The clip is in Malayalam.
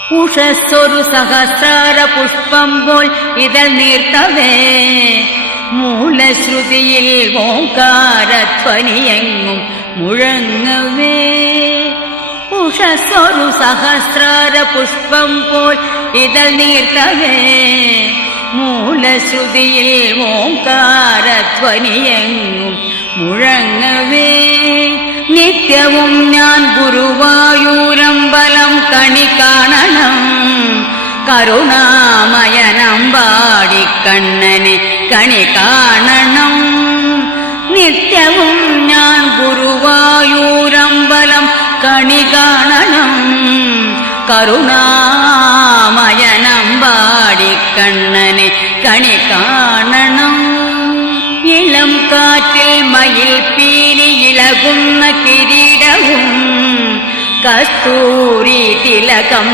ഉഷസ്സൊരു സഹസ്രാര പുഷ്പം പോൽ ഇതൾ നീർത്തവേ മൂലശ്രുതിയിൽ ഓംകാരധ്വനിയെങ്ങും മുഴങ്ങവേ. ഉഷസ്സൊരു സഹസ്രാര പുഷ്പം പോൽ ഇതൾ നീർത്തവേ മൂലശ്രുതിയിൽ ഓംകാരധ്വനിയെങ്ങും മുഴങ്ങവേ. നിത്യവും ഞാൻ ഗുരുവായൂരമ്പലം കണി കാണണം കരുണാമയനമ്പാടിക്കണ്ണനെ കണി കാണണം. നിത്യവും ഞാൻ ഗുരുവായൂരമ്പലം കണി കാണണം കരുണാമയനമ്പാടിക്കണ്ണനെ കണി കാണണം. ഇളം കാറ്റിൽ മയിൽ പീലി ഇളകുന്ന കിരീടവും കസ്തൂരി തിലകം